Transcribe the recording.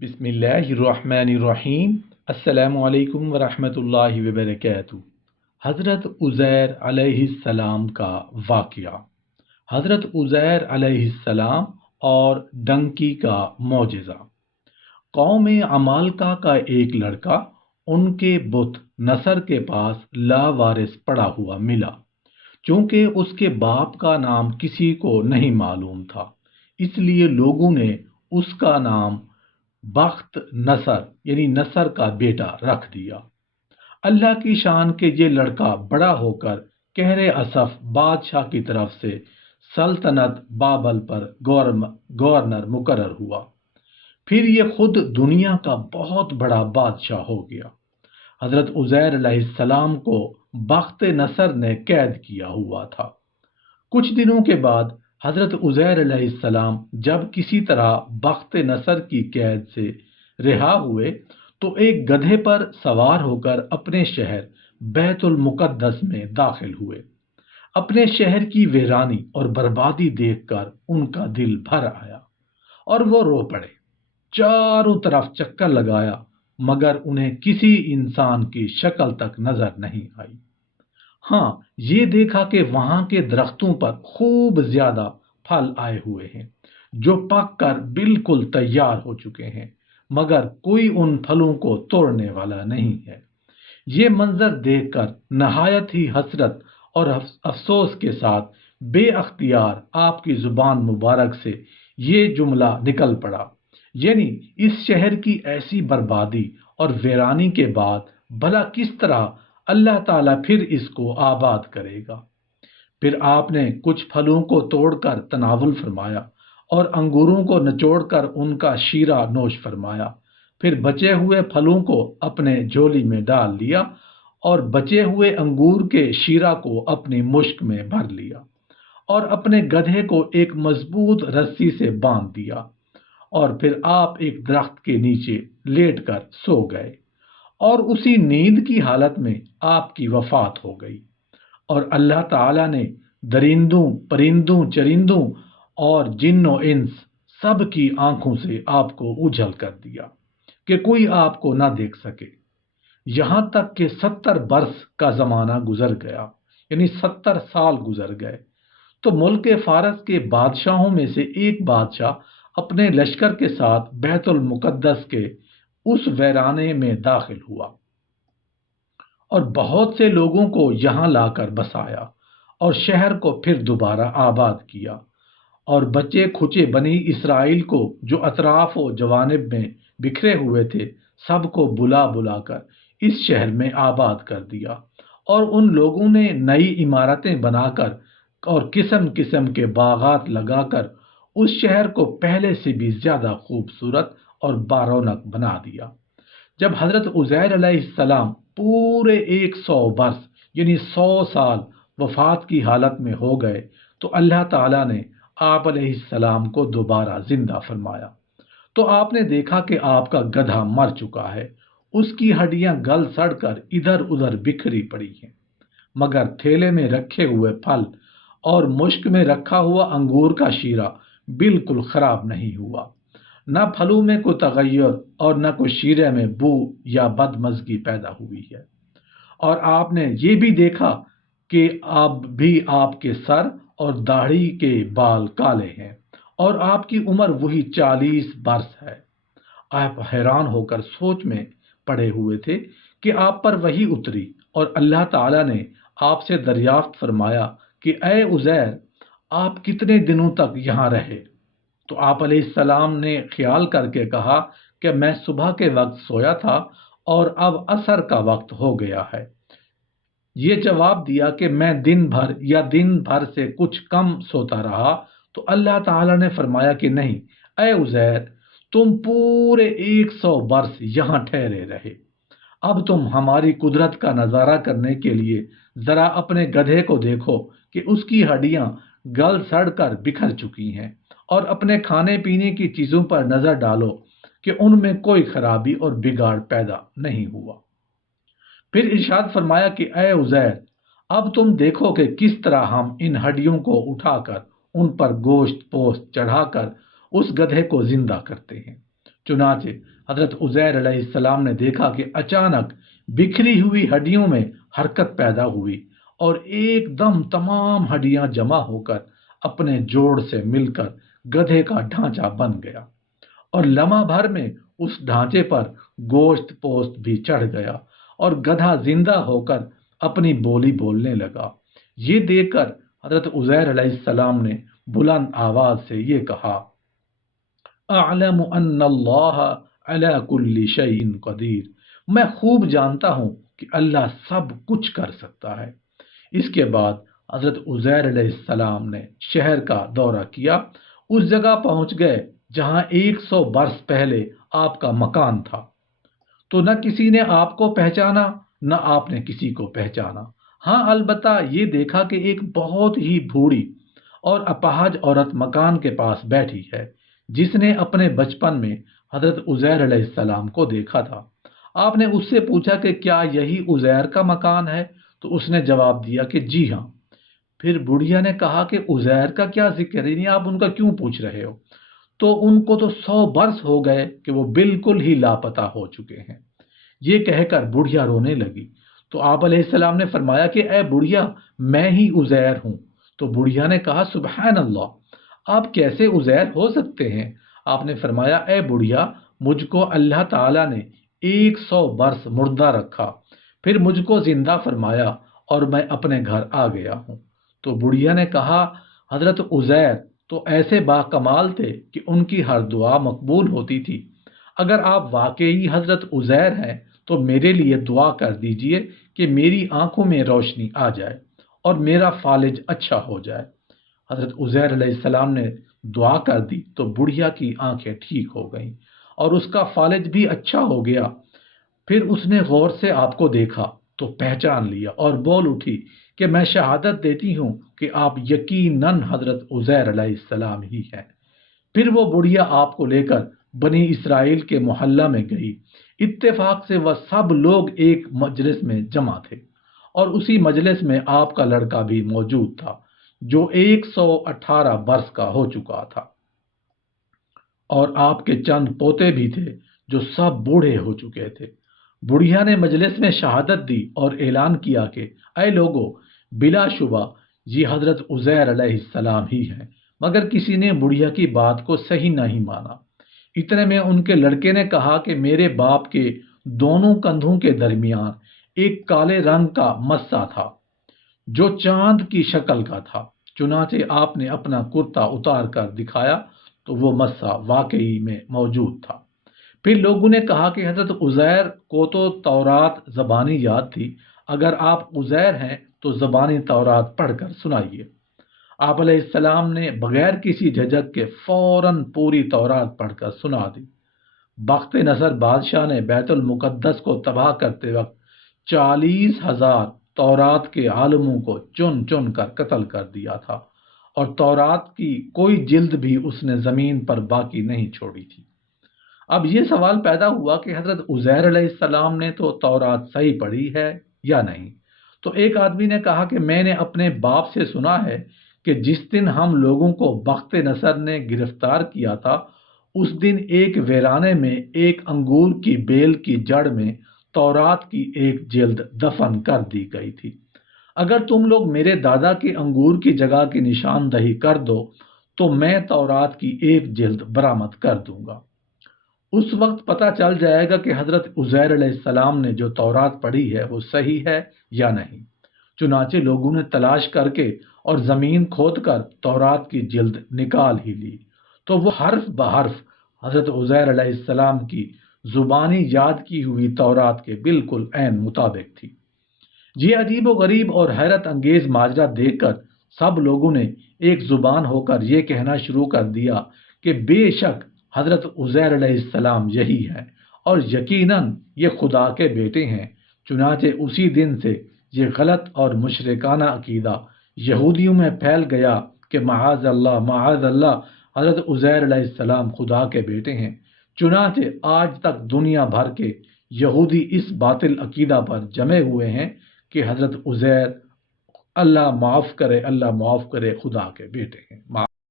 بسم اللہ الرحمن الرحیم۔ السلام علیکم ورحمۃ اللہ وبرکاتہ۔ حضرت عزیر علیہ السلام کا واقعہ۔ حضرت عزیر علیہ السلام اور ڈنکی کا معجزہ۔ قوم عمالقہ کا ایک لڑکا ان کے بت نصر کے پاس لاوارث پڑا ہوا ملا۔ چونکہ اس کے باپ کا نام کسی کو نہیں معلوم تھا، اس لیے لوگوں نے اس کا نام بخت نصر یعنی نصر کا بیٹا رکھ دیا۔ اللہ کی شان کہ یہ لڑکا بڑا ہو کر کہر اسف بادشاہ کی طرف سے سلطنت بابل پر گورنر مقرر ہوا۔ پھر یہ خود دنیا کا بہت بڑا بادشاہ ہو گیا۔ حضرت عزیر علیہ السلام کو بخت نصر نے قید کیا ہوا تھا۔ کچھ دنوں کے بعد حضرت عزیر علیہ السلام جب کسی طرح بخت نصر کی قید سے رہا ہوئے تو ایک گدھے پر سوار ہو کر اپنے شہر بیت المقدس میں داخل ہوئے۔ اپنے شہر کی ویرانی اور بربادی دیکھ کر ان کا دل بھر آیا اور وہ رو پڑے۔ چاروں طرف چکر لگایا مگر انہیں کسی انسان کی شکل تک نظر نہیں آئی۔ ہاں، یہ دیکھا کہ وہاں کے درختوں پر خوب زیادہ پھل آئے ہوئے ہیں جو پک کر بالکل تیار ہو چکے ہیں، مگر کوئی ان پھلوں کو توڑنے والا نہیں ہے۔ یہ منظر دیکھ کر نہایت ہی حسرت اور افسوس کے ساتھ بے اختیار آپ کی زبان مبارک سے یہ جملہ نکل پڑا، یعنی اس شہر کی ایسی بربادی اور ویرانی کے بعد بھلا کس طرح اللہ تعالیٰ پھر اس کو آباد کرے گا۔ پھر آپ نے کچھ پھلوں کو توڑ کر تناول فرمایا اور انگوروں کو نچوڑ کر ان کا شیرہ نوش فرمایا۔ پھر بچے ہوئے پھلوں کو اپنے جھولی میں ڈال لیا اور بچے ہوئے انگور کے شیرہ کو اپنی مشک میں بھر لیا اور اپنے گدھے کو ایک مضبوط رسی سے باندھ دیا، اور پھر آپ ایک درخت کے نیچے لیٹ کر سو گئے اور اسی نیند کی حالت میں آپ کی وفات ہو گئی۔ اور اللہ تعالیٰ نے درندوں، پرندوں، چرندوں اور جن و انس سب کی آنکھوں سے آپ کو اجھل کر دیا کہ کوئی آپ کو نہ دیکھ سکے، یہاں تک کہ 70 برس کا زمانہ گزر گیا، یعنی 70 سال گزر گئے۔ تو ملک فارس کے بادشاہوں میں سے ایک بادشاہ اپنے لشکر کے ساتھ بیت المقدس کے اس ویرانے میں داخل ہوا اور بہت سے لوگوں کو یہاں لا کر بسایا اور شہر کو پھر دوبارہ آباد کیا، اور بچے کھچے بنی اسرائیل کو جو اطراف و جوانب میں بکھرے ہوئے تھے سب کو بلا بلا کر اس شہر میں آباد کر دیا، اور ان لوگوں نے نئی عمارتیں بنا کر اور قسم قسم کے باغات لگا کر اس شہر کو پہلے سے بھی زیادہ خوبصورت اور بارونق بنا دیا۔ جب حضرت عزیر علیہ السلام پورے 100 برس یعنی 100 سال وفات کی حالت میں ہو گئے تو اللہ تعالیٰ نے آپ علیہ السلام کو دوبارہ زندہ فرمایا۔ تو آپ نے دیکھا کہ آپ کا گدھا مر چکا ہے، اس کی ہڈیاں گل سڑ کر ادھر ادھر بکھری پڑی ہیں، مگر تھیلے میں رکھے ہوئے پھل اور مشک میں رکھا ہوا انگور کا شیرہ بالکل خراب نہیں ہوا۔ نہ پھلوں میں کوئی تغیر اور نہ کوئی شیرے میں بو یا بدمزگی پیدا ہوئی ہے۔ اور آپ نے یہ بھی دیکھا کہ اب بھی آپ کے سر اور داڑھی کے بال کالے ہیں اور آپ کی عمر وہی 40 برس ہے۔ آپ حیران ہو کر سوچ میں پڑے ہوئے تھے کہ آپ پر وحی اتری اور اللہ تعالیٰ نے آپ سے دریافت فرمایا کہ اے عزیر، آپ کتنے دنوں تک یہاں رہے؟ تو آپ علیہ السلام نے خیال کر کے کہا کہ میں صبح کے وقت سویا تھا اور اب عصر کا وقت ہو گیا ہے۔ یہ جواب دیا کہ میں دن بھر یا دن بھر سے کچھ کم سوتا رہا، تو اللہ تعالیٰ نے فرمایا کہ نہیں اے عزیر، تم پورے 100 برس یہاں ٹھہرے رہے۔ اب تم ہماری قدرت کا نظارہ کرنے کے لیے ذرا اپنے گدھے کو دیکھو کہ اس کی ہڈیاں گل سڑ کر بکھر چکی ہیں، اور اپنے کھانے پینے کی چیزوں پر نظر ڈالو کہ ان میں کوئی خرابی اور بگاڑ پیدا نہیں ہوا۔ پھر ارشاد فرمایا کہ اے عزیر، اب تم دیکھو کہ کس طرح ہم ان ہڈیوں کو اٹھا کر ان پر گوشت پوست چڑھا کر اس گدھے کو زندہ کرتے ہیں۔ चुनाचे हजरत उज़ैर अलैहिस्सलाम ने देखा कि अचानक बिखरी हुई हड्डियों में हरकत पैदा हुई और एकदम तमाम हड्डियां जमा होकर अपने जोड़ से मिलकर गधे का ढांचा बन गया और लम्हा भर में उस ढांचे पर गोश्त पोस्त भी चढ़ गया और गधा जिंदा होकर अपनी बोली बोलने लगा। ये देखकर हजरत उज़ैर अलैहिस्सलाम ने बुलंद आवाज से ये कहा, अअलमु अन्नल्लाह अला कुल्ली शैइन कदीर, मैं खूब जानता हूं कि अल्लाह सब कुछ कर सकता है। इसके बाद हजरत उज़ैर अलैहिस्सलाम ने शहर का दौरा किया, उस जगह पहुंच गए जहां 100 बरस पहले आपका मकान था। तो न किसी ने आपको पहचाना न आपने किसी को पहचाना। हाँ, अलबत्ता ये देखा कि एक बहुत ही बूढ़ी और अपाहज औरत मकान के पास बैठी है जिसने अपने बचपन में हजरत उज़ैर अलैहिस्सलाम को देखा था। आपने उससे पूछा कि क्या यही उज़ैर का मकान है? तो उसने जवाब दिया कि जी हाँ। फिर बुढ़िया ने कहा कि उज़ैर का क्या जिक्र है, यानी आप उनका क्यों पूछ रहे हो? तो उनको तो 100 बरस हो गए कि वो बिल्कुल ही लापता हो चुके हैं। ये कहकर बुढ़िया रोने लगी। तो आप अलैहिस्सलाम ने फरमाया कि ए बुढ़िया, मैं ही उज़ैर हूँ। तो बुढ़िया ने कहा, सुबहान अल्लाह, आप कैसे उज़ैर हो सकते हैं? आपने फरमाया, ए बुढ़िया, मुझको अल्लाह ताला ने 100 बरस मुर्दा रखा, फिर मुझको जिंदा फरमाया और मैं अपने घर आ गया हूँ। तो बुढ़िया ने कहा, हजरत उज़ैर तो ऐसे बाकमाल थे कि उनकी हर दुआ मकबूल होती थी। अगर आप वाकई हजरत उज़ैर हैं तो मेरे लिए दुआ कर दीजिए कि मेरी आंखों में रोशनी आ जाए और मेरा फालिज अच्छा हो जाए। हजरत उज़ैर अलैहिस्सलाम ने दुआ कर दी तो बुढ़िया की आंखें ठीक हो गईं और उसका फालिज भी अच्छा हो गया। फिर उसने गौर से आपको देखा तो पहचान लिया और बोल उठी कि मैं शहादत देती हूँ कि आप यकीनन हजरत उज़ैर अलैहिस्सलाम ही हैं। फिर वो बुढ़िया आपको लेकर बनी इसराइल के मोहल्ला में गई। इत्तेफाक से वह सब लोग एक मजलिस में जमा थे और उसी मजलिस में आपका लड़का भी मौजूद था जो 118 बरस का हो चुका था और आपके चंद पोते भी थे जो सब बूढ़े हो चुके थे। बुढ़िया ने मजलिस में शहादत दी और ऐलान किया कि ऐ लोगो, बिलाशुबा ये हजरत उज़ैर अलैहिस्सलाम ही हैं। मगर किसी ने बुढ़िया की बात को सही नहीं माना। इतने में उनके लड़के ने कहा कि मेरे बाप के दोनों कंधों के दरमियान एक काले रंग का मस्सा था जो चांद की शक्ल का था। चुनाचे आपने अपना कुर्ता उतार कर दिखाया तो वो मस्सा वाकई में मौजूद था। फिर लोगों ने कहा कि हजरत उज़ैर को तो तौरात ज़बानी याद थी, अगर आप उज़ैर हैं तो ज़बानी तौरात पढ़कर सुनाइए। आप अलैहिस्सलाम ने बगैर किसी झिझक के फौरन पूरी तौरात पढ़कर सुना दी। बख्त नसर बादशाह ने बैतुल मुकद्दस को तबाह करते वक्त 40,000 तौरात के आलमों को चुन चुन कर कत्ल कर दिया था और तौरात की कोई जिल्द भी उसने ज़मीन पर बाकी नहीं छोड़ी थी। अब ये सवाल पैदा हुआ कि हजरत उज़ैर अलैहिस्सलाम ने तो तौरात सही पढ़ी है या नहीं। तो एक आदमी ने कहा कि मैंने अपने बाप से सुना है कि जिस दिन हम लोगों को बख्त नसर ने गिरफ्तार किया था उस दिन एक वीराने में एक अंगूर की बेल की जड़ में तौरात की एक जिल्द दफन कर दी गई थी। अगर तुम लोग मेरे दादा के अंगूर की जगह की निशानदही कर दो तो मैं तौरात की एक जिल्द बरामद कर दूंगा। उस वक्त पता चल जाएगा कि हजरत उज़ैर अलैहिस्सलाम ने जो तौरात पढ़ी है वो सही है या नहीं। चुनाचे लोगों ने तलाश करके और जमीन खोद कर तौरात की जिल्द निकाल ही ली तो वो हर्फ बहर्फ हजरत उज़ैर अलैहिस्सलाम की जुबानी याद की हुई तौरात के बिल्कुल ऐन मुताबिक थी। ये अजीब व गरीब और हैरत अंगेज माजरा देखकर सब लोगों ने एक जुबान होकर ये कहना शुरू कर दिया कि बेशक हजरत उज़ैर अलैहिस्सलाम यही है और यकीनन ये खुदा के बेटे हैं। चुनाचे उसी दिन से ये गलत और मुशरिकाना अकीदा यहूदियों में फैल गया कि माअज़ अल्लाह हजरत उज़ैर अलैहिस्सलाम खुदा के बेटे हैं। चुनाचे आज तक दुनिया भर के यहूदी इस बातिल अकीदा पर जमे हुए हैं कि हजरत उज़ैर अल्लाह माफ़ करे खुदा के बेटे हैं।